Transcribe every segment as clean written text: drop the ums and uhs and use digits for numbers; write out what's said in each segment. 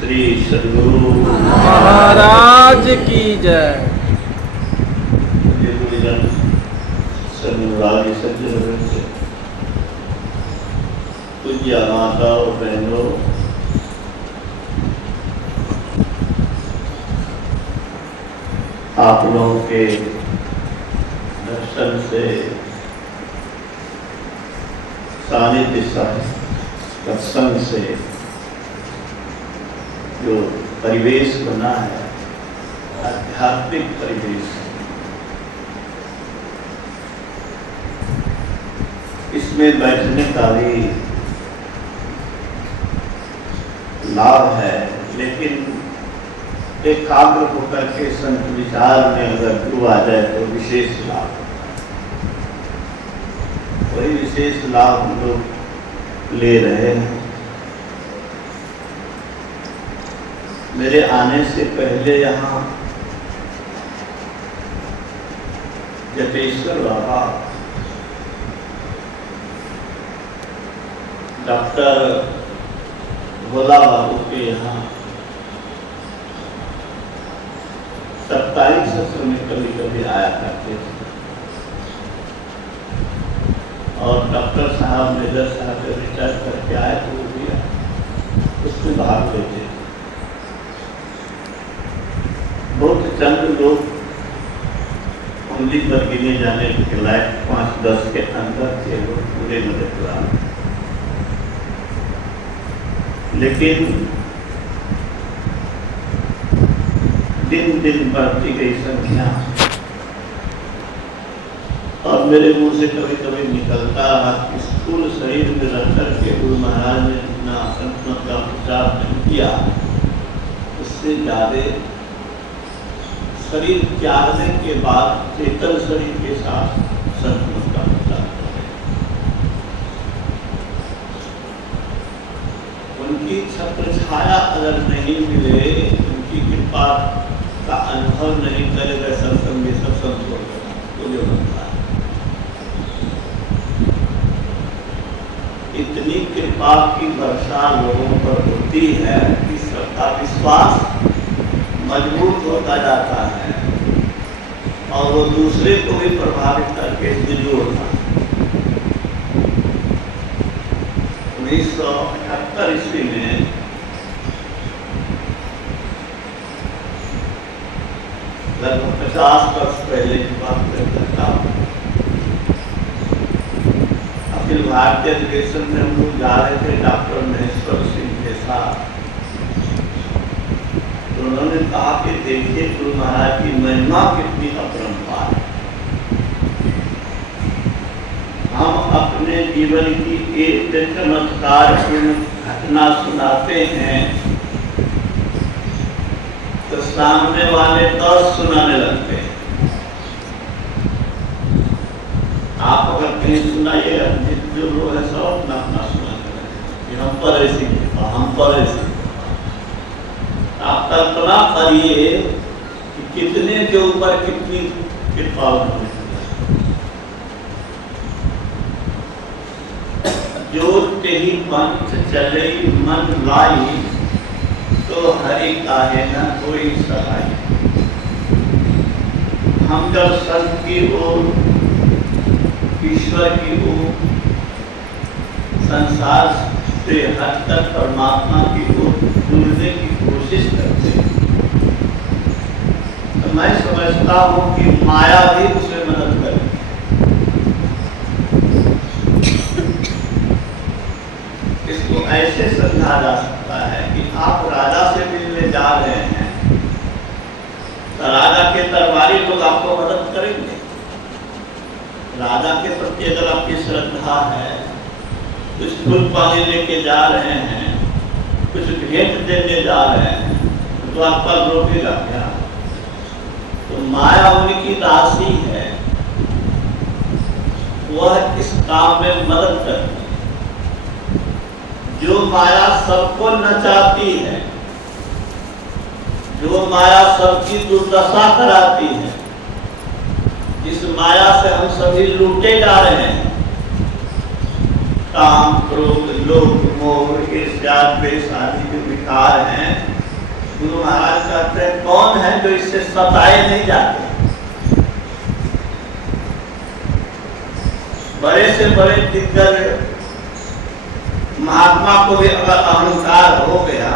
श्री सद्गुरु महाराज की जय। सन्नुरागी सज्जन से पूज्य माता और बहनों, आप लोगों के दर्शन से सानिध्य सत्संग से जो परिवेश बना है, आध्यात्मिक परिवेश, इसमें बैठने का भी लाभ है, लेकिन एकाग्र होकर के संत विचार में अगर गुरु आ जाए तो विशेष लाभ होता है। वही विशेष लाभ हम लोग ले रहे हैं। मेरे आने से पहले यहाँ जटेश्वर बाबा डॉक्टर भोला बाबू के यहाँ साप्ताहिक सत्र में कभी कभी आया करते थे और डॉक्टर साहब मेजर साहब जब रिटायर करके आए तो वो भी उसमें भाग लेते थे। बहुत चंद लोग उंगली पर गिने जाने के लायक 5-10 के अंदर थे वो पूरे मददगार, लेकिन दिन दिन बढ़ती गई संख्या और मेरे मुंह से कभी कभी निकलता रहा कि स्थूल शरीर में रख करके गुरु महाराज ने जितना संतमत का प्रचार नहीं किया, उससे ज्यादा शरीर त्यागने के बाद चेतन शरीर के साथ संतमत का प्रचार करें। उनकी छत्र छाया अगर नहीं मिले, उनकी कृपा का अनुभव नहीं करेगा सत्संग में सब संतोष तो जो बनता है। इतनी कृपा की वर्षा लोगों पर होती है कि सबका विश्वास मजबूत होता जाता है और वो दूसरे को भी प्रभावित करके जोड़ता है। 1978 ईस्वी में लगभग 50 वर्ष पहले की बात करता हूँ, अखिल भारतीय अधिवेशन में हम लोग जा रहे थे डॉक्टर महेश्वर सिंह के साथ। तो उन्होंने कहा कि देखिए गुरु महाराज की महिमा कितनी अपरंपार है। हम अपने जीवन की एक चमत्कारपूर्ण घटना सुनाते हैं तो सामने वाले 10 सुनाने लगते हैं। आप अगर कहीं सुनाइए, जो लोग है सब अपना अपना सुनाते हैं, हम पर ऐसी हम पर ऐसी। आप कल्पना करिए कि कितने के ऊपर कितनी कृपा होने, जो तेरी पंथ चले मन लाई तो हरि काहे न कोई सहाय। हम जब संत की ओर, ईश्वर की ओर, संसार से हटकर परमात्मा की ओर जुड़ने की कोशिश करते हैं तो मैं समझता हूँ कि माया भी उसे मदद करती है। इसको ऐसे समझा जा सकता है कि आप राजा से मिलने जा रहे हैं तो राजा के दरबारी लोग आपको मदद करेंगे। राजा के प्रति अगर आपकी श्रद्धा है, कुछ फूल पानी लेके जा रहे हैं, कुछ भेंट देने जा रहे हैं तो आपका रोकेगा क्या? तो माया उनकी राशि है, वह इस काम में मदद करती है। जो माया सबको नचाती है, जो माया सबकी दुर्दशा कराती है, जिस माया से हम सभी लूटे जा रहे हैं, काम क्रोध लोभ मोह ईर्ष्या द्वेष आदि जो विकार हैं, गुरु महाराज कहते हैं कौन है जो इससे सताए नहीं जाते। बड़े से बड़े दिग्गज महात्मा को भी अगर अहंकार हो गया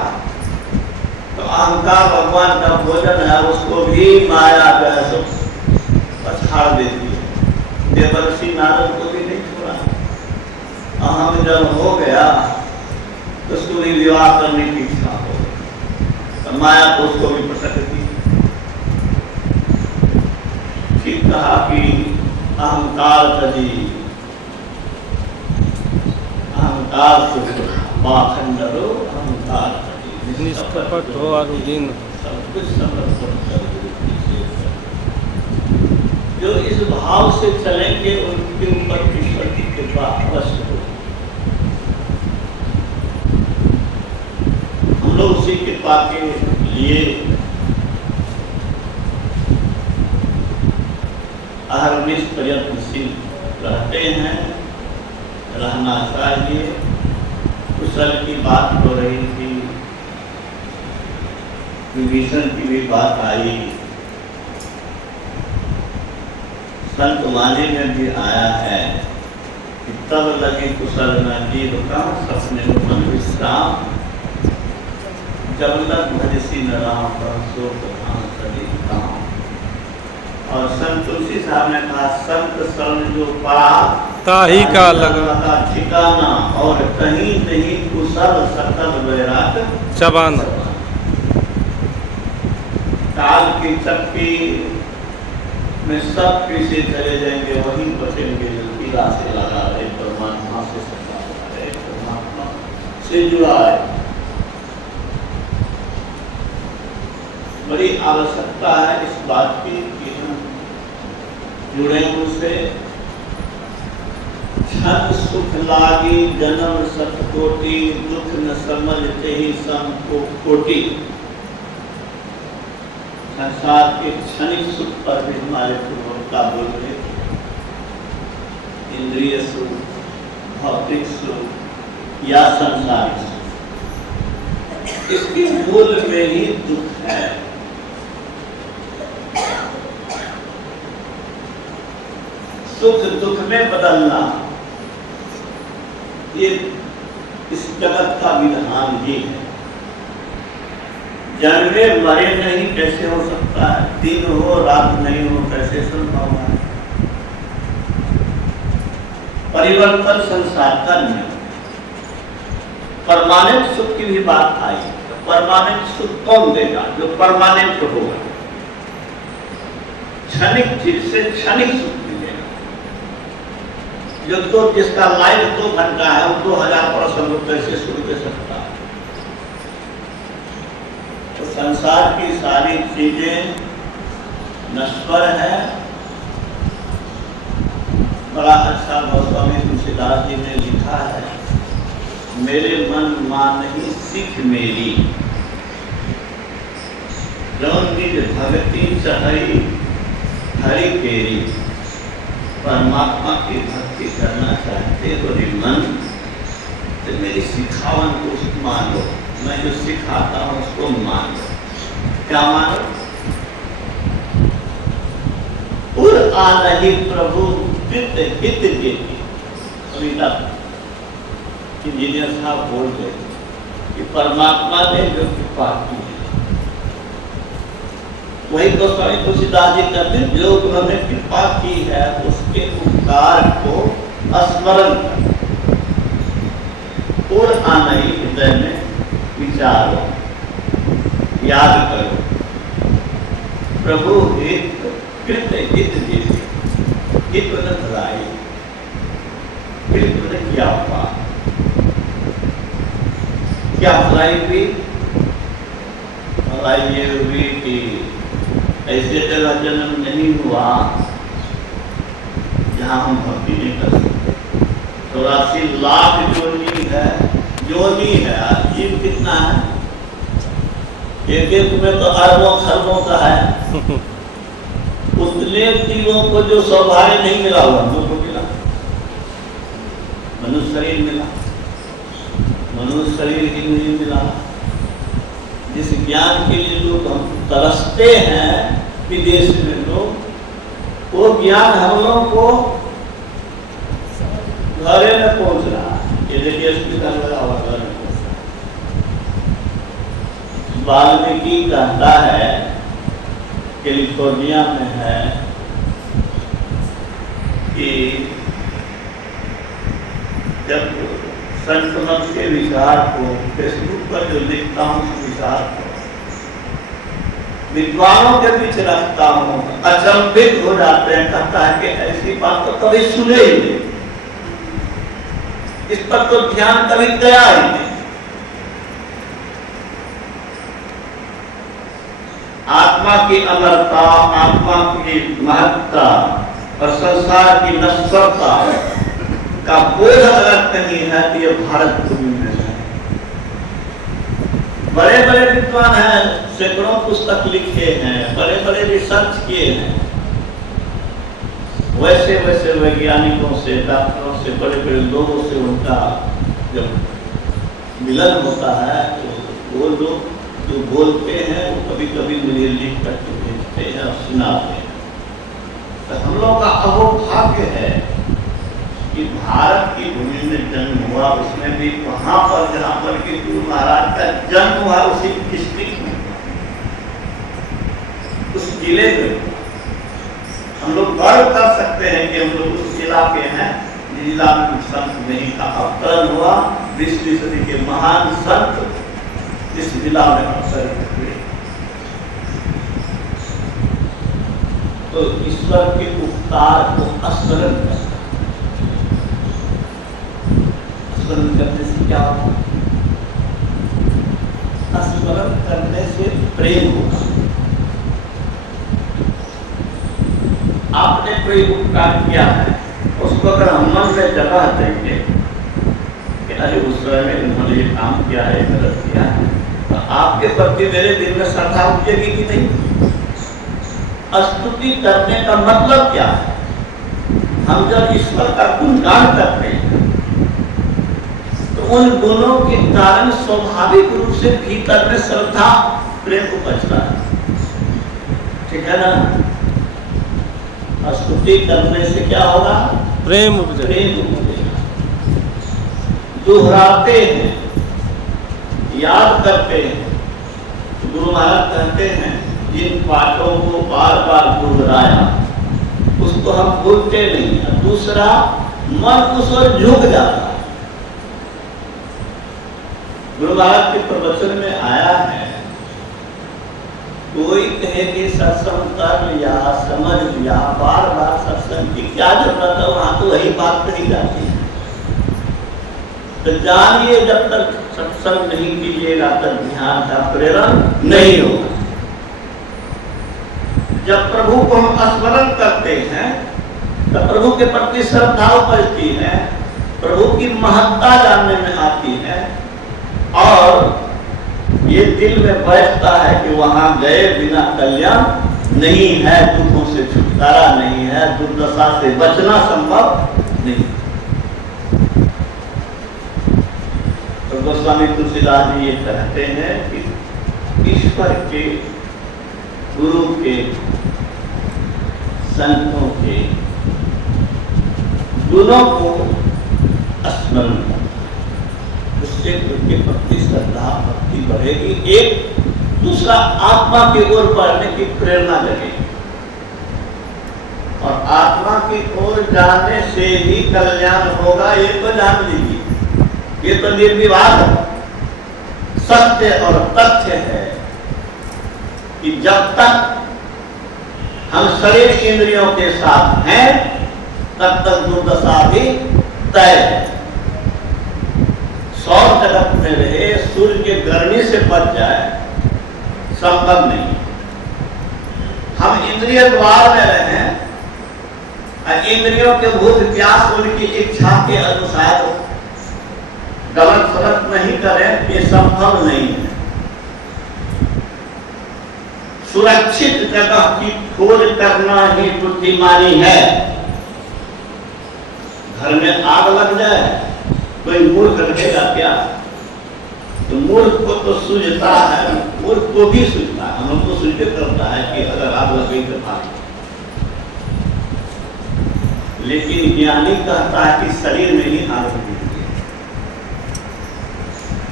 तो अहंकार भगवान का भोजन है, उसको भी माया जो है सो पछाड़ देती है। देवर्षि नारद को भी नहीं छोड़ा। अहम जब हो गया तो उसको भी विवाह करने की इच्छा हो, तो माया को उसको भी पटक दी। ठीक कहा कि अहंकार तजी अहंकार पाखंडरो अहंकार निष्कपट हो अरुदीन। सब कुछ समर्पण कर जो इस भाव से चलेंगे उनके ऊपर ईश्वर की कृपा अवश्य हो। हम लोग उसी कृपा के लिए अहर्निश प्रयत्नशील रहते हैं, रहना चाहिए। कुशल की बात हो रही थी, विभीषण की भी बात आई, संत वाणी में भी आया है कि तब लगे कुशल न जीव का सपने मन विश्राम, जब तक भजसी न राम पर सो प्रधान सदी काम। और संत तुलसी साहब ने कहा संत शरण जो पा ताही का लगा ठिकाना, और कहीं नहीं कुशल सकल वैराग चबाना। काल की चक्की में सब पीछे चले जाएंगे, वहीं बचेंगे जो पीला से लगा रहे, परमात्मा से सदा रहे, परमात्मा से जुड़ा है। बड़ी आवश्यकता है इस बात की कि हम जुड़े उनसे। क्षण सुख लागी जन्म सतकोटि, दुख न समझते ही सम को कोटि। संसार के क्षणिक सुख पर भी हमारे पूर्वता बोल रहे थे। इंद्रिय सुख, भौतिक सुख या संसारिक सुख, इसके मूल में ही दुख है। सुख दुख में बदलना, ये इस जगत का विधान ही है। जन्मे मरे नहीं कैसे हो सकता है, दिन हो रात नहीं हो कैसे संभव है। परिवर्तन संसार का नियम। परमानेंट सुख की भी बात आई, परमानेंट सुख कौन देगा? जो परमानेंट होगा। क्षणिक चीज से क्षणिक सुख मिलेगा। जो तो जिसका लाइफ 2 घंटा है वो 2000% रुपए से शुरू कर सकता है। तो संसार की सारी चीजें नश्वर है। बड़ा अच्छा गोस्वामी तुलसीदास जी ने लिखा है, मेरे मन मानही सिख मेरी, जौन निज भक्ति चढ़ई हरि केरी। परमात्मा की भक्ति करना चाहते हो मन, तो मेरी सिखावन को मान लो। मैं जो सिखाता हूँ उसको मान लो। क्या मानो? उर आनहि प्रभु चित्त हित देती। कविता इंजीनियर साहब बोल रहे कि परमात्मा ने जो कृपा की है, वही गोस्वामी तुलसीदास जी कहते हैं, जो उन्होंने कृपा की है उसके उपकार को स्मरण कर और आनहि हृदय में विचारो, याद करो। प्रभु हित कृत हित देते, हित न भलाई, कृत न क्या हुआ, क्या भलाई हुई? भलाई ये हुई कि ऐसे जगह जन्म नहीं हुआ जहाँ हम भक्ति नहीं कर सकते। 84 लाख जोनी है, जोनी है। जीव कितना है? एक एक में तो अरबों खरबों का है। उतने जीवों को जो सौभाग्य नहीं मिला हुआ हमको मिला। मनुष्य शरीर मिला, मनुष्य शरीर ही नहीं मिला। जिस ज्ञान के लिए लोग हम तरसते हैं विदेश में लोग, वो ज्ञान हम लोगों को घरे में पहुंच रहा है। ये देखिए स्पीकर लगा हुआ घर में पहुंच रहा है। वाल्मीकि कहता है, कैलिफोर्निया में है, कि जब संतमत के विचार को फेसबुक पर जो लिखता हूँ उस विचार को विद्वानों के बीच रखता हूँ, अचंभित हो जाते हैं। कहता है कि ऐसी बात तो कभी सुने ही नहीं, इस पर तो ध्यान कभी गया ही नहीं। आत्मा की अमरता, आत्मा की महत्ता और संसार की नश्वरता का बोध अगर कहीं है तो ये भारत भूमि में है। बड़े बड़े विद्वान हैं, सैकड़ों पुस्तक लिखे हैं, बड़े बड़े रिसर्च किए हैं, वैसे वैसे वैज्ञानिकों से, डॉक्टरों से, बड़े बड़े लोगों से उनका जब मिलन होता है तो वो लोग जो बोलते हैं वो कभी कभी मुझे लिख करके भेजते हैं और सुनाते हैं। तो हम लोग का अहोभाग्य है कि भारत की भूमि में जन्म हुआ, उसमें भी वहां पर जहां पर कि गुरु महाराज का जन्म हुआ, उसी डिस्ट्रिक्ट में, उस जिले में हम लोग गर्व कर सकते हैं कि हम लोग उस जिला के हैं जिला में संत नहीं का अवतरण हुआ। 20वीं सदी के महान संत इस जिला में अवतरित हुए। तो ईश्वर के उपकार को स्मरण करना, स्मरण करने से क्या होगा? स्मरण करने से प्रेम होगा। आपने कोई उपकार किया है, उसको अगर हम मन में जगह देंगे कि अरे उस समय में उन्होंने ये काम किया है, गलत किया है, तो आपके प्रति मेरे दिल में श्रद्धा उठेगी कि नहीं? स्तुति करने का मतलब क्या है? हम जब ईश्वर का गुणगान करते हैं तो उन गुणों के कारण स्वाभाविक रूप से भीतर में श्रद्धा, प्रेम उपजता है। ठीक है ना? स्तुति करने से क्या होगा? प्रेम उपजेगा। प्रेम उपजेगा। दोहराते हैं, याद करते हैं। गुरु महाराज कहते हैं जिन पाठों को बार बार दोहराया उसको हम भूलते नहीं। दूसरा, मन उस ओर झुक जाता है। गुरु महाराज के प्रवचन में आया है, कोई कहे कि सत्संग कर लिया, समझ लिया, बार बार सत्संग की क्या जरूरत है, वहां तो वही बात कही जाती है। तो जानिए जब तक सत्संग नहीं कीजिएगा तब ध्यान का प्रेरण नहीं होगा। जब प्रभु को हम स्मरण करते हैं तो प्रभु के प्रति श्रद्धा उपजती है, प्रभु की महत्ता जानने में आती है और ये दिल में बैठता है कि वहां गए बिना कल्याण नहीं है, दुखों से छुटकारा नहीं है, दुर्दशा से बचना संभव नहीं। तो गोस्वामी तुलसीदास जी ये कहते हैं कि ईश्वर के, गुरु के, संतों के गुणों को स्मरण करना, उससे उनके प्रति श्रद्धा भक्ति बढ़ेगी। एक दूसरा, आत्मा की ओर बढ़ने की प्रेरणा लगेगी और आत्मा की ओर जाने से ही कल्याण होगा। ये तो जान लीजिए, ये तो निर्विवाद सत्य और तथ्य है कि जब तक हम शरीर इंद्रियों के साथ हैं तब तक दुर्दशा भी तय है। सौर जगत में रहे, सूर्य के गर्मी से बच जाए, संभव नहीं। हम इंद्रिय द्वार में रहे, इंद्रियों के भूख प्यास उनकी इच्छा के अनुसार गलत सलत नहीं करें, ये संभव नहीं है। सुरक्षित जगह की खोज करना ही बुद्धिमानी है। घर में आग लग जाए कोई मूर्ख रहेगा क्या? तो मूर्ख को तो सूझता है, मूर्ख को भी सूझता है, हमको सूचित करता है कि अगर आग लगे तो भाग। लेकिन ज्ञानी कहता है कि शरीर में ही आग लगी हुई है,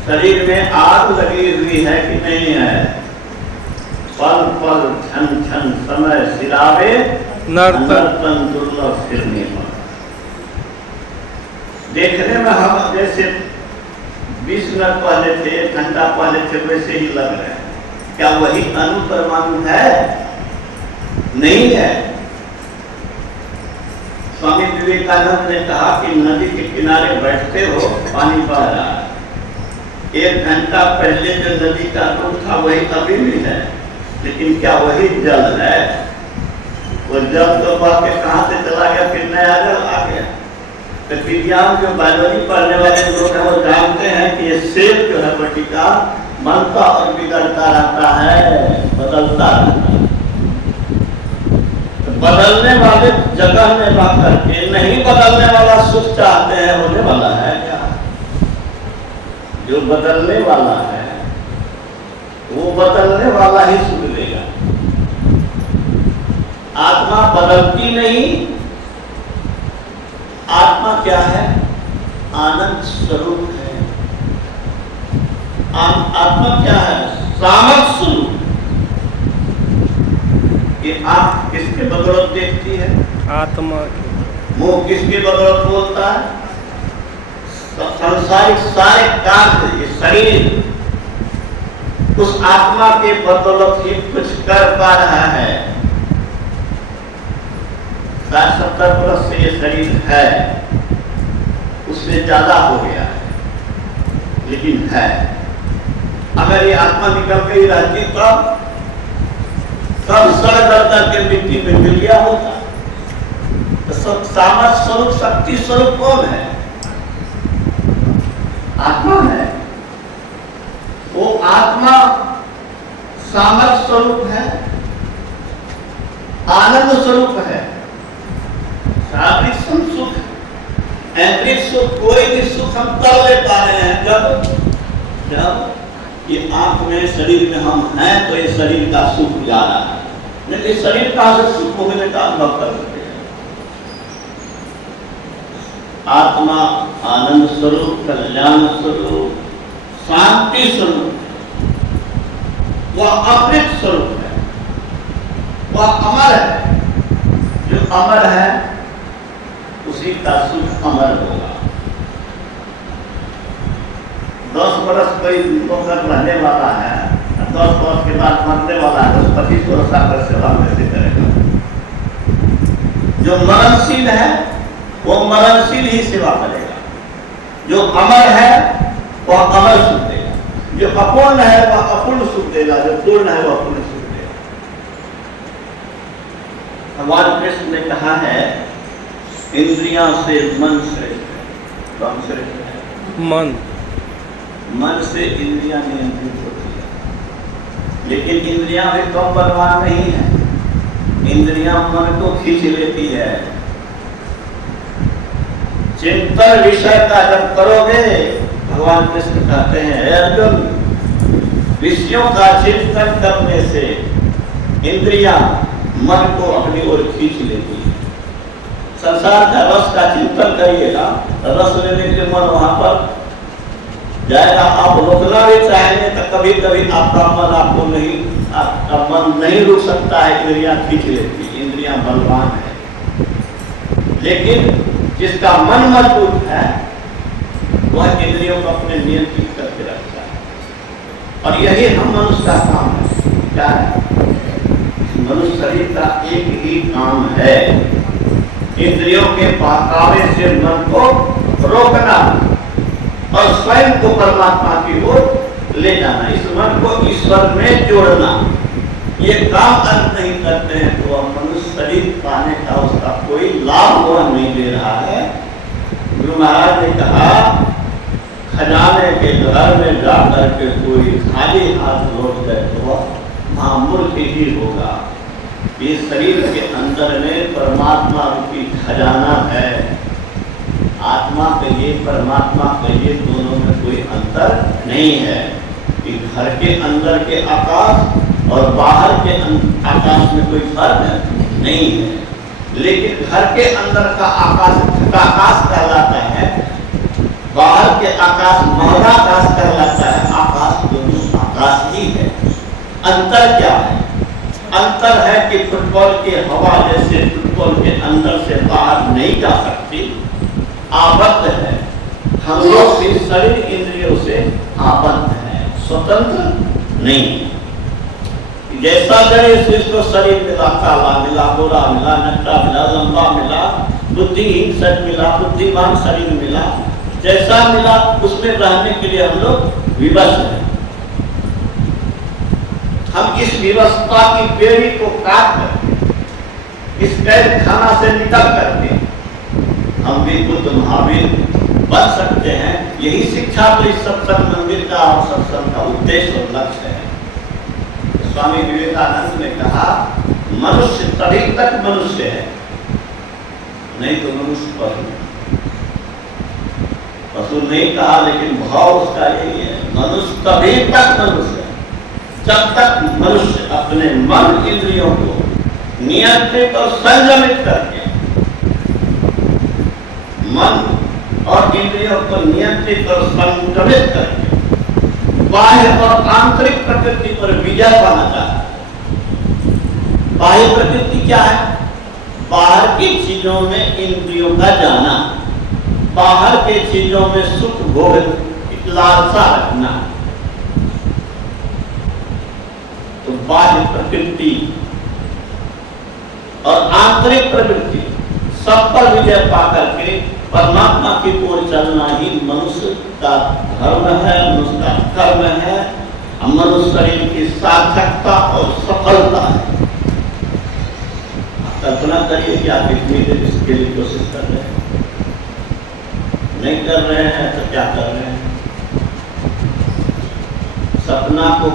शरीर में आग लगी हुई है कि नहीं है। पल पल क्षण क्षण समय सिरावे नर्तन दुर्लभ फिरने पर। देखने में हम जैसे 20 मिनट पहले थे, 1 घंटा पहले थे, वैसे ही लग रहे हैं। क्या वही अणु परमाणु है? नहीं है। स्वामी विवेकानंद ने कहा कि नदी के किनारे बैठते हो, पानी बह रहा है, 1 घंटा पहले जो नदी का रूप था वही अभी भी है, लेकिन क्या वही जल है? वो जल तो बह के कहां से चला गया, फिर नया जल आ गया। तो विज्ञान जो बायोलॉजी पढ़ने वाले लोग हैं वो जानते हैं कि ये सेल जो है पट्टिका बनता और बिगड़ता रहता है, बदलता रहता है। तो बदलने वाले जगह में रह करके नहीं बदलने वाला सुख चाहते हैं, होने वाला है क्या? जो बदलने वाला है वो बदलने वाला ही सुख लेगा। आत्मा बदलती नहीं। आत्मा क्या है? आनंद स्वरूप है। आत्मा क्या है? सामर्थ स्वरूप। ये आंख किसके बदौलत देखती है? आत्मा। मुंह किसके बदौलत बोलता है? संसारिक सारे कार्य, ये शरीर उस आत्मा के बदौलत ही कुछ कर पा रहा है। 60-70 वर्ष से ये शरीर है, उससे ज्यादा हो गया है, लेकिन है। अगर ये आत्मा निकल गई रहती तो सब सड़ गल करके मिट्टी में मिल गया होता। तो सब सामर्थ स्वरूप, शक्ति स्वरूप कौन है? आत्मा है। वो आत्मा सामर्थ स्वरूप है, आनंद स्वरूप है, शारीरिक सुख, ऐन्द्रिक सुख, कोई भी सुख हम तब ले पा रहे हैं जब ये आंख में, शरीर में हम हैं, तो ये शरीर का सुख जा रहा है। नहीं शरीर कहां से सुख होने का अनुभव कर सकते हैं? आत्मा आनंद स्वरूप, कल्याण स्वरूप, शांति स्वरूप, वह अमृत स्वरूप है, वह अमर है। जो अमर है उसी का सुख अमर होगा। 10 वर्ष कोई होकर रहने वाला है, 10 वर्ष के बाद मरने वाला है, 10-25 वर्ष आकर सेवा कैसे करेगा? जो मरणशील है वो मरणशील ही सेवा करेगा। जो अमर है वह अमर सुख देगा, जो अपूर्ण है वह अपूर्ण सुख देगा, जो पूर्ण है वह पूर्ण सुख देगा। भगवान कृष्ण ने कहा है इंद्रियां से मन श्रेष्ठ है। कौन श्रेष्ठ है? मन। मन से इंद्रियां नियंत्रित होती है, लेकिन इंद्रियां भी कम बलवान नहीं है। इंद्रियां मन को खींच लेती है। चिंतन विषय का जब करोगे, भगवान कृष्ण कहते हैं अर्जुन, विषयों का चिंतन करने से इंद्रियां मन को अपनी ओर खींच लेती है। संसार का रस का चिंतन करिएगा, रस लेने के लिए मन वहां पर जाएगा। आप रोकना भी चाहेंगे तो कभी कभी आपका मन नहीं रुक सकता है, इंद्रियां खींच लेती है। इंद्रियां बलवान है, लेकिन जिसका मन मजबूत है वह इंद्रियों को अपने नियंत्रित करके रखता है। और यही हम मनुष्य का काम है। क्या है? मनुष्य शरीर का एक ही काम है, इंद्रियों के बहकावे से मन को रोकना और स्वयं को परमात्मा की ओर ले जाना, इस मन को ईश्वर में जोड़ना। ये काम अर्थ नहीं करते हैं तो वह मनुष्य शरीर पाने का उसका कोई लाभ वह नहीं ले रहा है। गुरु महाराज ने कहा खजाने के घर में जाकर के कोई खाली हाथ लौट गए तो वह महामूर्ख ही होगा। ये शरीर के अंदर में परमात्मा रूपी खजाना है। आत्मा कहिए परमात्मा कहिए, दोनों में कोई अंतर नहीं है। कि घर के अंदर के आकाश और बाहर के आकाश में कोई फर्क नहीं है। लेकिन घर के अंदर का आकाश कहलाता है, बाहर के आकाश महाकाश कहलाता है। आकाश दोनों आकाश ही है। अंतर क्या है? अंतर है कि फुटबॉल की हवा जैसे फुटबॉल के अंदर से बाहर नहीं जा सकती, आबद्ध है। हम लोग भी शरीर इंद्रियों से आबद्ध है, स्वतंत्र नहीं। जैसा गणेश इसको शरीर मिला, काला मिला, गोरा मिला, नट्टा मिला, लंबा मिला, बुद्धिहीन शरीर मिला, बुद्धिमान शरीर मिला, जैसा मिला उसमें रहने के लिए हम लोग विवश हैं। हम इस विवशता की बेड़ी को काट करके, इस कैद खाना से निकल करके हम भी बुद्ध महावीर बन सकते हैं। यही शिक्षा तो इस सत्संग मंदिर का और सत्संग का उद्देश्य और लक्ष्य है। स्वामी विवेकानंद ने कहा, मनुष्य तभी तक मनुष्य है, नहीं तो मनुष्य पशु। पशु नहीं कहा, लेकिन भाव उसका यही है। मनुष्य तभी तक मनुष्य है जब तक मनुष्य अपने मन इंद्रियों को नियंत्रित और संयमित करके, मन और इंद्रियों को नियंत्रित और संयमित करके बाह्य और आंतरिक प्रकृति पर विजय पाना चाहता है। बाह्य प्रकृति क्या है? बाहर की चीजों में इंद्रियों का जाना, बाहर के चीजों में सुख भोग लालसा रखना। तो बाह्य प्रकृति और आंतरिक प्रवृत्ति सब पर विजय पाकर के परमात्मा की ओर चलना ही मनुष्य का धर्म है, मनुष्य का कर्म है, मनुष्य शरीर की सार्थकता और सफलता है। कल्पना करिए कि आप इतनी देर इसके लिए कोशिश कर रहे हैं, नहीं कर रहे हैं तो क्या कर रहे हैं? सपना को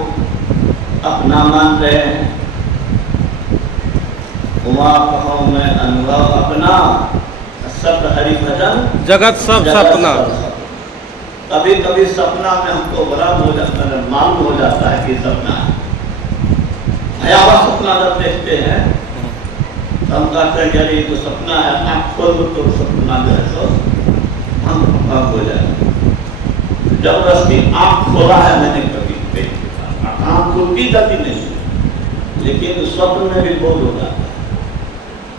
अपना मान रहे हैं। उमा कहो मैं अनुभव अपना, सब हरि भजन जगत सब सपना। कभी कभी सपना में हमको भ्रम हो जाता है, मालूम हो जाता है कि सपना है। भयावह सपना जब देखते हैं तो हम कहते हैं कि अरे तो सपना है, आँख खोल दो तो सपना जो है तो हम हो जाए। जबरदस्ती आँख खोला है मैंने कभी, आँख खुलती जाती नहीं, लेकिन स्वप्न में भी बोध हो जाता है।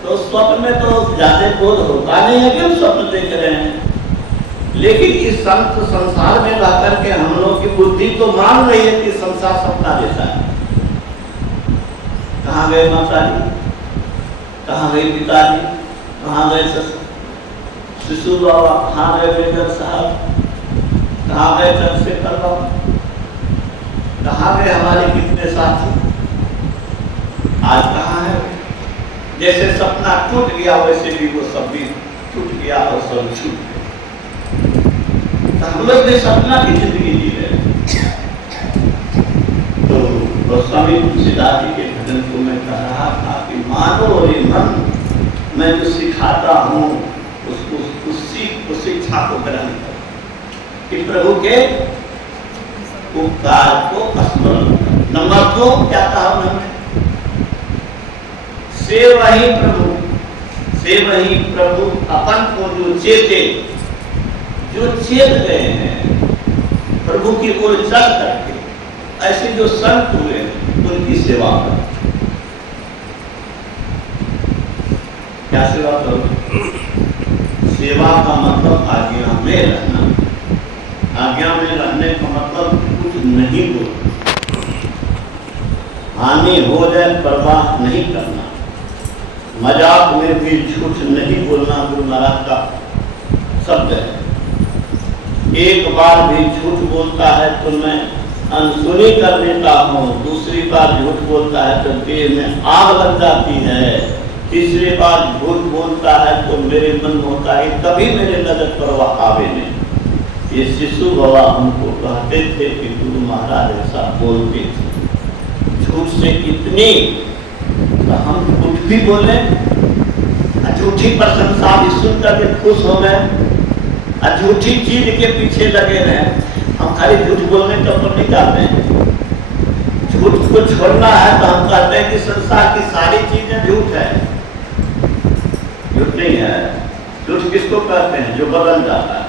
तो स्वप्न में तो ज्यादा बोध होता नहीं है कि हम स्वप्न देख रहे हैं, लेकिन इस संसार में रह करके हम लोग की बुद्धि तो मान रही है कि संसार सपना जैसा है। कहाँ गए माता जी, कहाँ गए पिताजी, कहाँ गए शिशु बाबा, कहाँ गए मेजर साहब, कहाँ गए चंद्रशेखर बाबा, कहाँ गए हमारे कितने साथी, आज कहाँ है? जैसे सपना टूट गया वैसे भी वो सब भी टूट गया और सब छूट गया। तो हम लोग भी सपना की जिंदगी जी रहे। तो गोस्वामी तुलसीदास जी के भजन को मैं कह रहा था कि मानो रे मन, मैं जो सिखाता हूँ उस शिक्षा को ग्रहण करो कि प्रभु के उपकार को स्मरण करो। नंबर 2 क्या कहा उन्होंने? से वही प्रभु अपन को जो चेते, जो चेत गए हैं प्रभु की ओर चल करके, ऐसे जो संत हुए उनकी सेवा करो। क्या सेवा करो? सेवा का मतलब आज्ञा में रहना। आज्ञा में रहने का मतलब कुछ नहीं बोलना, हानि हो जाए परवाह नहीं करना, मजाक में भी झूठ नहीं बोलना। गुरु महाराज का शब्द है, एक बार भी झूठ बोलता है तो मैं अनसुनी कर देता हूँ, दूसरी बार झूठ बोलता है तो देह में आग लग जाती है, तीसरी बार झूठ बोलता है तो मेरे मन में होता है कभी मेरे नजर पर वह आवे नहीं। ये शिशु बाबा हमको कहते थे कि गुरु महाराज ऐसा बोलते थे, झूठ से कितनी तो हम झूठ भी बोले, झूठी प्रशंसा भी सुन करके खुश हो गए, और झूठी चीज के पीछे लगे रहे। हम खाली झूठ बोलने के ऊपर नहीं जाते हैं। झूठ को छोड़ना है तो हम कहते हैं कि संसार की सारी चीजें झूठ है। झूठ नहीं है। झूठ किसको कहते हैं? जो बदल जाता है।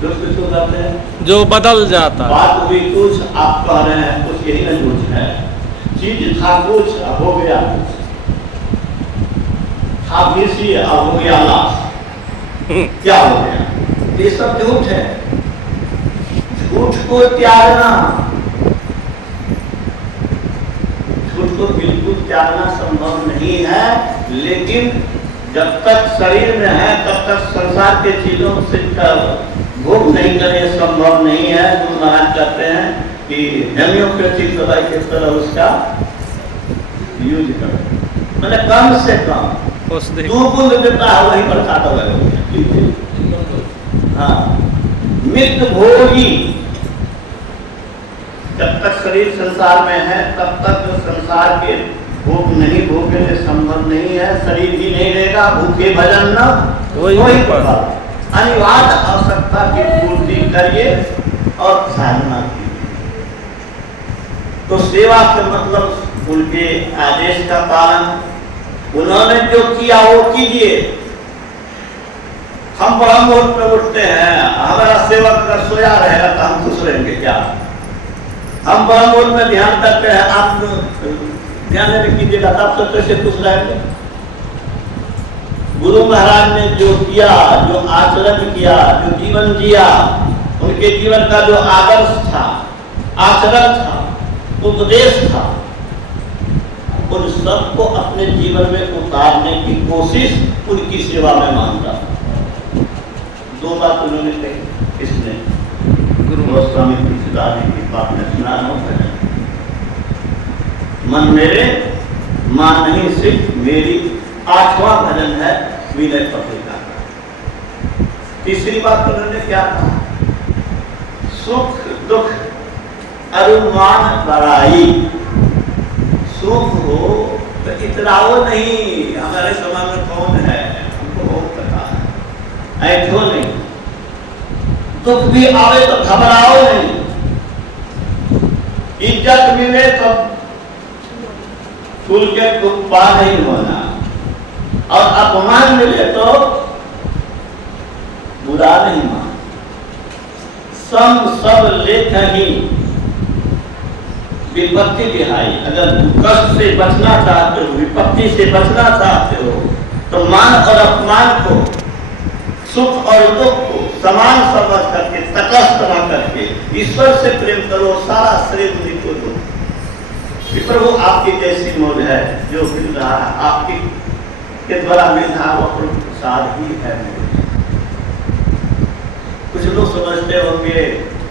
झूठ किसको कहते हैं? जो बदल जाता है। बात हुई कुछ, आप कह रहे हैं कुछ, यही ना झूठ है। चीज था कुछ, अब हो गया कुछ। था बीसी, अब हो गया लाश। क्या हो गया? ये सब झूठ है। झूठ को त्यागना, झूठ को बिल्कुल त्यागना संभव नहीं है। लेकिन जब तक शरीर में है तब तक संसार के चीजों से भोग नहीं करे संभव नहीं है। गुरु महाराज कहते हैं कि होम्योपैथिक दवाई किस तरह उसका यूज करो, मैंने कम से कम 2 बूंद देता है वही बरखा दवाई। हाँ, मित भोगी, जब तक शरीर संसार में है तब तक संसार के भोग नहीं भोगने संभव नहीं है। शरीर ही नहीं रहेगा, भूखे भजन न वही पर अनिवार्य आवश्यकता की पूर्ति करिए और साधना कीजिए। तो सेवा के मतलब उनके आदेश का पालन, उन्होंने जो किया वो कीजिए। हम ब्रह्म मुहूर्त में उठते हैं, हमारा सेवक अगर सोया रहेगा तो हम खुश रहेंगे क्या? हम ब्रह्म मुहूर्त में ध्यान करते हैं, आप ध्यान में कीजिएगा तब तो कैसे खुश रहेंगे? गुरु महाराज ने जो किया, जो आचरण किया, जो जीवन जिया, उनके जीवन का जो आदर्श था, आचरण था, उपदेश था, उन सबको अपने जीवन में उतारने की कोशिश उनकी सेवा में मानता। 2 बात उन्होंने कही। किसने? गुरु गोस्वामी तुलसीदास जी की बात में सुना है। मन मेरे मान नहीं सिर्फ मेरी 8वां भजन है विनय पत्रिका का। तीसरी बात उन्होंने क्या कहा? सुख दुख अरुमान बड़ाई। सुख हो तो इतराओ नहीं। हमारे समाज में कौन है, हमको बहुत पता है। ऐठो नहीं। दुख भी आवे तो घबराओ नहीं। इज्जत मिले तो फूल के कुप्पा नहीं होना, और अपमान मिले तो बुरा नहीं मान। सम सब लेख ही विपत्ति विहाई। अगर कष्ट से बचना चाहते हो, विपत्ति से बचना चाहते हो, तो मान और अपमान को, सुख और दुख को समान समझ करके, तटस्थ न करके ईश्वर से प्रेम करो। सारा श्रेय मुझे को दो कि प्रभु आपकी जैसी मौज है, जो मिल रहा है आपकी के द्वारा मिल रहा है, वो प्रसाद ही है। कुछ लोग समझते होंगे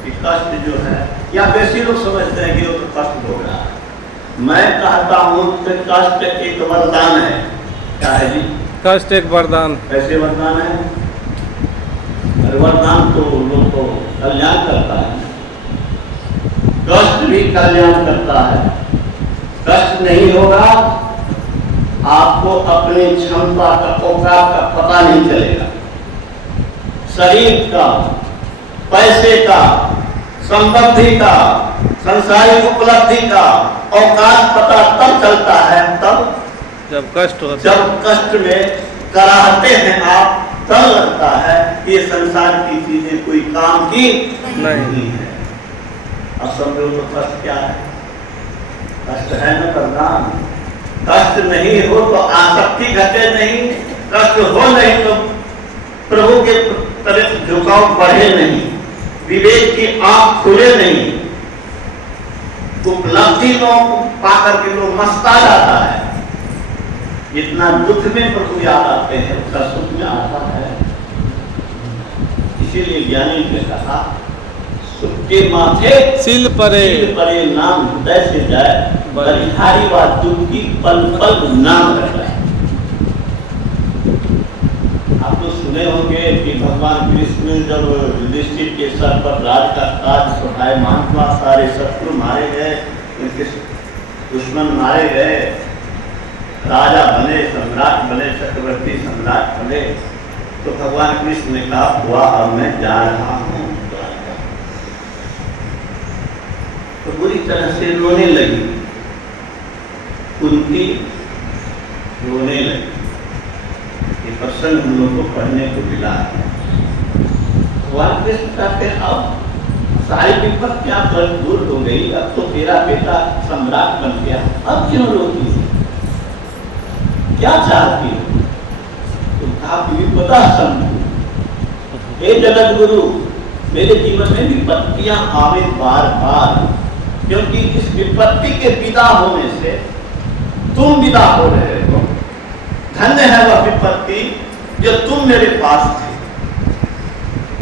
कि कष्ट जो है, या वैसे लोग समझते हैं कि वो तो कष्ट हो रहा है। मैं कहता हूँ कि कष्ट एक वरदान है। क्या है जी? कष्ट एक वरदान। कैसे वरदान है? वरदान तो लोगों को कल्याण करता है, कष्ट भी कल्याण करता है। कष्ट नहीं होगा, आपको अपनी क्षमता का, औकात का पता नहीं चलेगा। शरीर का, पैसे का, संपत्ति का, संसारिक उपलब्धि का औकात पता तब चलता है तब जब कष्ट होता है। जब कष्ट में कराहते हैं आप, तब लगता है कि ये संसार की चीजें कोई काम की नहीं है। अब समझो तो कष्ट क्या है? कष्ट है न वरदान। कष्ट नहीं हो तो आसक्ति घटे नहीं, कष्ट हो नहीं तो प्रभु के तरफ झुकाव बढ़े नहीं, विवेक की आंख खुले नहीं, उपलब्धि लोग पाकर के लोग मस्ता जाता है। जितना दुख में प्रभु याद आते हैं उसका सुख में आता है। इसीलिए ज्ञानी ने कहा, सुख के माथे सिल परे नाम हृदय से जाए, बलिहारी व दुख की पल पल नाम रखता है। आप तो सुने होंगे कि भगवान कृष्ण जब युधिष्ठिर के सर पर राज का ताज शोभायमान हुआ, सारे शत्रु मारे गए, उनके दुश्मन मारे गए, राजा बने, सम्राट बने, चक्रवर्ती सम्राट बने, तो भगवान कृष्ण ने कहा हुआ अब मैं जा रहा हूँ द्वारका। तो बुरी तरह से रोने लगी, कुंती रोने लगी। ये प्रसंग हम लोग को पढ़ने को मिला है। भगवान कृष्ण कहते हैं अब सारी विपत्तियां पर दूर हो गई, अब तो तेरा बेटा सम्राट बन गया, अब क्यों रोती है, क्या चाहती हो? तुम कहा विपदा समझो। हे जगत गुरु, मेरे जीवन में विपत्तियां आवे बार बार, क्योंकि इस विपत्ति के विदा होने से तुम विदा हो रहे हो। धन्य है वह विपत्ति जो तुम मेरे पास थे।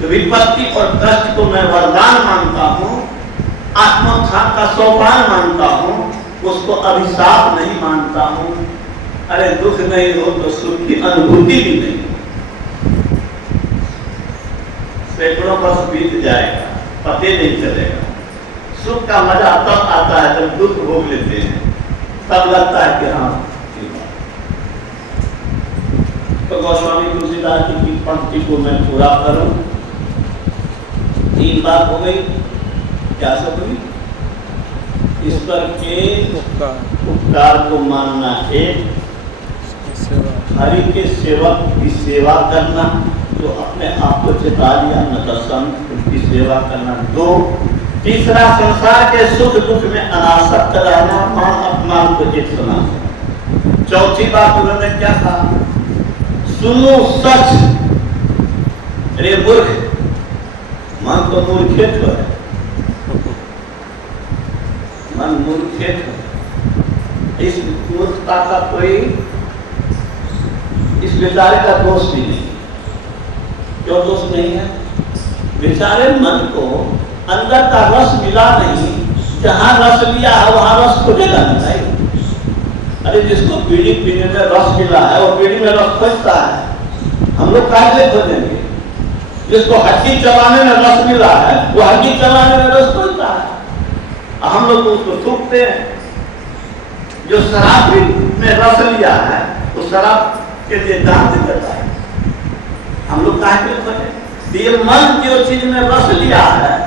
तो विपत्ति और कष्ट को मैं वरदान मानता हूँ, आत्मोत्थान का सोपान मानता हूँ, उसको अभिशाप नहीं मानता हूँ। अरे दुख नहीं हो तो सुख की अनुभूति भी नहीं हो। सैकड़ों वर्ष बीत जाएगा, पते नहीं चलेगा। सुख का मजा तब आता है जब दुख भोग लेते हैं, तब लगता है कि हाँ। तो गोस्वामी तुलसीदास जी की पंक्ति को मैं पूरा करूं। 3 बात हो गई, क्या सब हुई? ईश्वर के उपकार को मानना 1, हरि के सेवक की सेवा करना, जो अपने आप को चेता लिया नतसंत, उनकी सेवा करना 2, तीसरा संसार के सुख दुख में अनासक्त रहना, मान अपमान को एक सुना। चौथी बात उन्होंने क्या कहा? सुनो सच। अरे मूर्ख, मन तो मूर्खेत है, मन मूर्खेत है। इस मूर्खता का कोई, इस बेचारे का दोष भी नहीं। क्यों दोष नहीं है? बेचारे मन को अंदर का रस मिला नहीं, जहां रस लिया है वहां रस खोजेगा नहीं। अरे जिसको बीड़ी पीने में रस मिला है वो बीड़ी में रस खोजता है, हम लोग काहे खोजेंगे? जिसको हड्डी चबाने में रस मिला है वो हड्डी चबाने में रस खोजता है, हम लोग तो उसको थूकते हैं। जो शराब में रस लिया है वो शराब के लिए दान करता है, हम लोग काहे खोजें? ये मन जो चीज में रस लिया है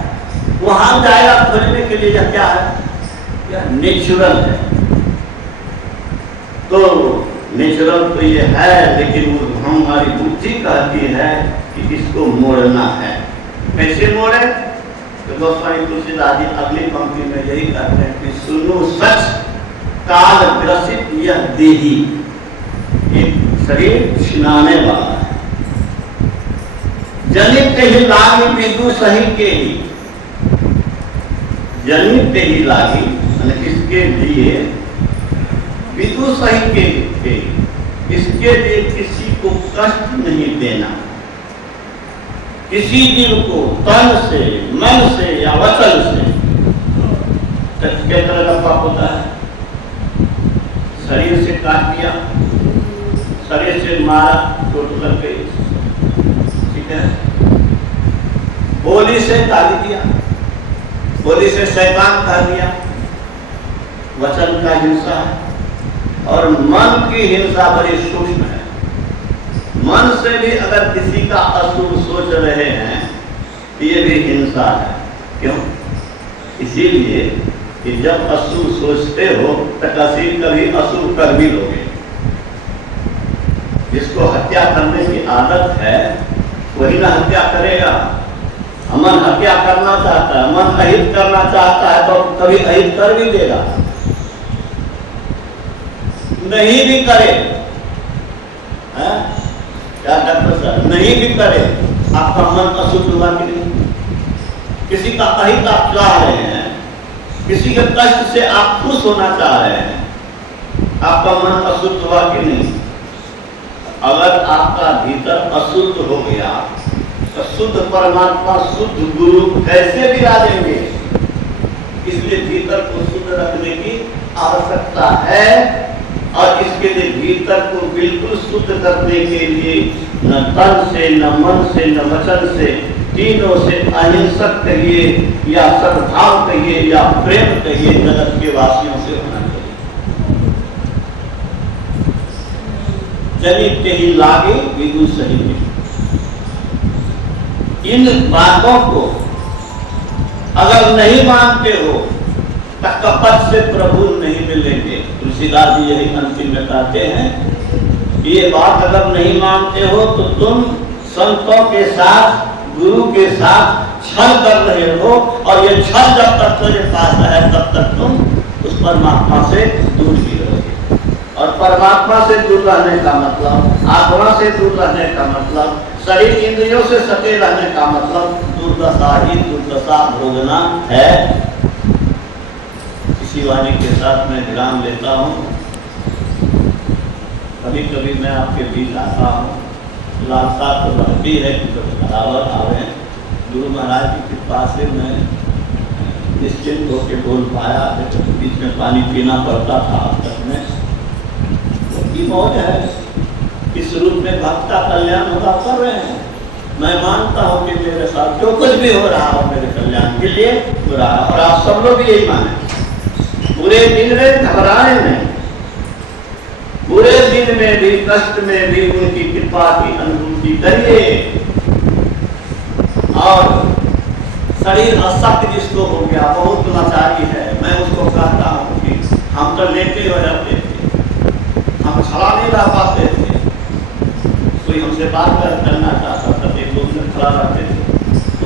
वहां जाएगा खोजने के लिए। क्या है? क्या नेचुरल है? तो नेचुरल तो ये है, लेकिन हमारी बुद्धि कहती है कि इसको मोड़ना है। कैसे मोड़े? तो गोस्वामी तुलसीदास जी अगली पंक्ति में यही कहते हैं कि सुनो सच, काल ग्रसित यह देही, एक शरीर छिनाने वाला है। जनित ही लागी विदु सही के ही, जनित ही लागी इसके लिए, विदु सही के इसके लिए किसी को कष्ट नहीं देना। किसी जीव को तन से, मन से या वचन से किस तरह का पाप होता है? शरीर से काट दिया, शरीर से मारा, चोट लग गई, ठीक है। बोली से गाली दिया, बोली से शैतान कह दिया, वचन का हिंसा है। और मन की हिंसा बड़ी सूक्ष्म है। मन से भी अगर किसी का अशुभ सोच रहे हैं तो ये भी हिंसा है। क्यों? इसीलिए कि जब अशुभ सोचते हो तो कभी अशुभ कर भी लोगे। जिसको हत्या करने की आदत है वही ना हत्या करेगा। मन हत्या करना चाहता है, मन अहित करना चाहता है तो कभी अहित कर भी देगा। नहीं भी करे, क्या डॉक्टर साहब, नहीं भी करे, आपका मन अशुद्ध हुआ कि नहीं? किसी का अहित आप चाह रहे हैं, किसी के कष्ट से आप खुश होना चाह रहे हैं, आपका मन अशुद्ध हुआ कि नहीं? अगर आपका भीतर अशुद्ध हो गया तो शुद्ध परमात्मा, शुद्ध गुरु कैसे विराजेंगे? इसलिए भीतर को शुद्ध रखने की आवश्यकता है। और इसके लिए भीतर को बिल्कुल शुद्ध करने के लिए न तन से, न मन से, न वचन से, तीनों से अहिंसक कहिए या सद्भाव कहिए या प्रेम कहिए, जगत के वासियों से होना चाहिए। जनित ही लागे विदु सही। इन बातों को अगर नहीं मानते हो तो कपट से प्रभु नहीं मिलेंगे। तुलसीदास जी यही अंतिम में कहते हैं, ये बात अगर नहीं मानते हो तो तुम संतों के साथ, गुरु के साथ छल कर रहे हो, और ये छल जब तक तुम्हारे पास है तब तक तुम उस परमात्मा से दूर ही रहोगे। और परमात्मा से दूर रहने का मतलब, आत्मा से दूर रहने का मतलब, शरीर इंद्रियों से सटे रहने का मतलब दुर्दशा ही दुर्दशा भोगना है। इसी वाणी के साथ मैं विराम लेता हूँ। कभी कभी मैं आपके बीच आता हूँ, लालसा तो रहती है कि जब बराबर आवे। गुरु महाराज की कृपा से मैं निश्चिंत होकर बोल पाया, लेकिन बीच में पानी पीना पड़ता था अब तक में। की मौज है, इस रूप में भक्त का कल्याण होगा कर रहे हैं। मैं मानता हूँ कि मेरे साथ जो कुछ भी हो रहा हो मेरे कल्याण के लिए हो रहा है, और आप सब लोग भी यही माने। पूरे दिन में घबराए नहीं, पूरे दिन में भी, कष्ट में भी उनकी कृपा की अनुभूति करिए। और शरीर अशक्त जिसको हो गया, बहुत लाचारी है, मैं उसको कहता हूँ कि हम तो लेटे हो जाते थे, हम खड़ा नहीं रह पाते थे। कोई हमसे बात करना चाहता था, एक लोग में खड़ा रहते थे,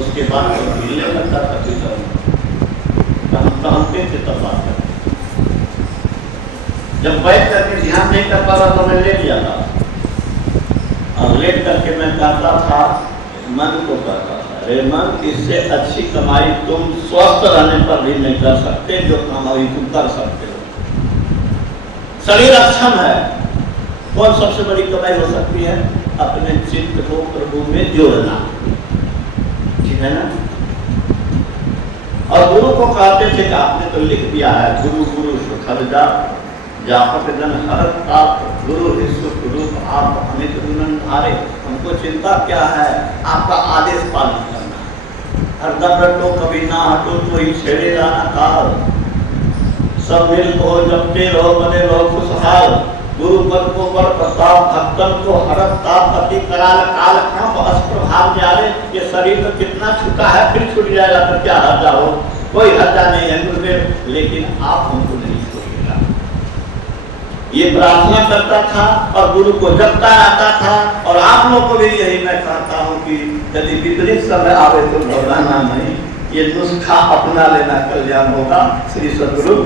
उसके बाद हिलने लगता था, तो हम टहलते थे तब बात करते। जब बैठ करके ध्यान नहीं कर पा रहा तो मैं लेट जाता, और लेट करके मैं कहता था, मन को कहता था, अरे मन, इससे अच्छी कमाई तुम स्वस्थ रहने पर भी नहीं कर सकते जो कमाई तुम कर सकते हो। शरीर अक्षम है, कौन सबसे बड़ी कमाई हो सकती है? अपने चित्त को प्रभु में जोड़ना, ठीक है ना। और गुरु को कहते थे कि आपने तो लिख दिया है, गुरु गुरु सुखद जा जापक जन हरत आप, गुरु ही सुख रूप आप अमित गुणन धारे। हमको चिंता क्या है? आपका आदेश पालन करना। हरदम रटो कभी ना हटो, तो ही छेड़ेगा ना काल। सब मिल को जपते रहो, बने रहो खुशहाल। गुरु पद को बड़ प्रताप, भक्तन को हरत ताप, पति कराल काल काम बस प्रभाव जाले। ये शरीर तो कितना छूटा है, फिर छूट जाएगा तो क्या हर्जा हो? कोई हर्जा नहीं है गुरुदेव, लेकिन आप हमको नहीं छोड़िएगा। ये प्रार्थना करता था और गुरु को जपता रहता था। और आप लोग को भी यही मैं कहता हूँ कि यदि विपरीत समय आवे तो घबराना नहीं, ये नुस्खा अपना लेना, कल्याण होगा। श्री सद्गुरु।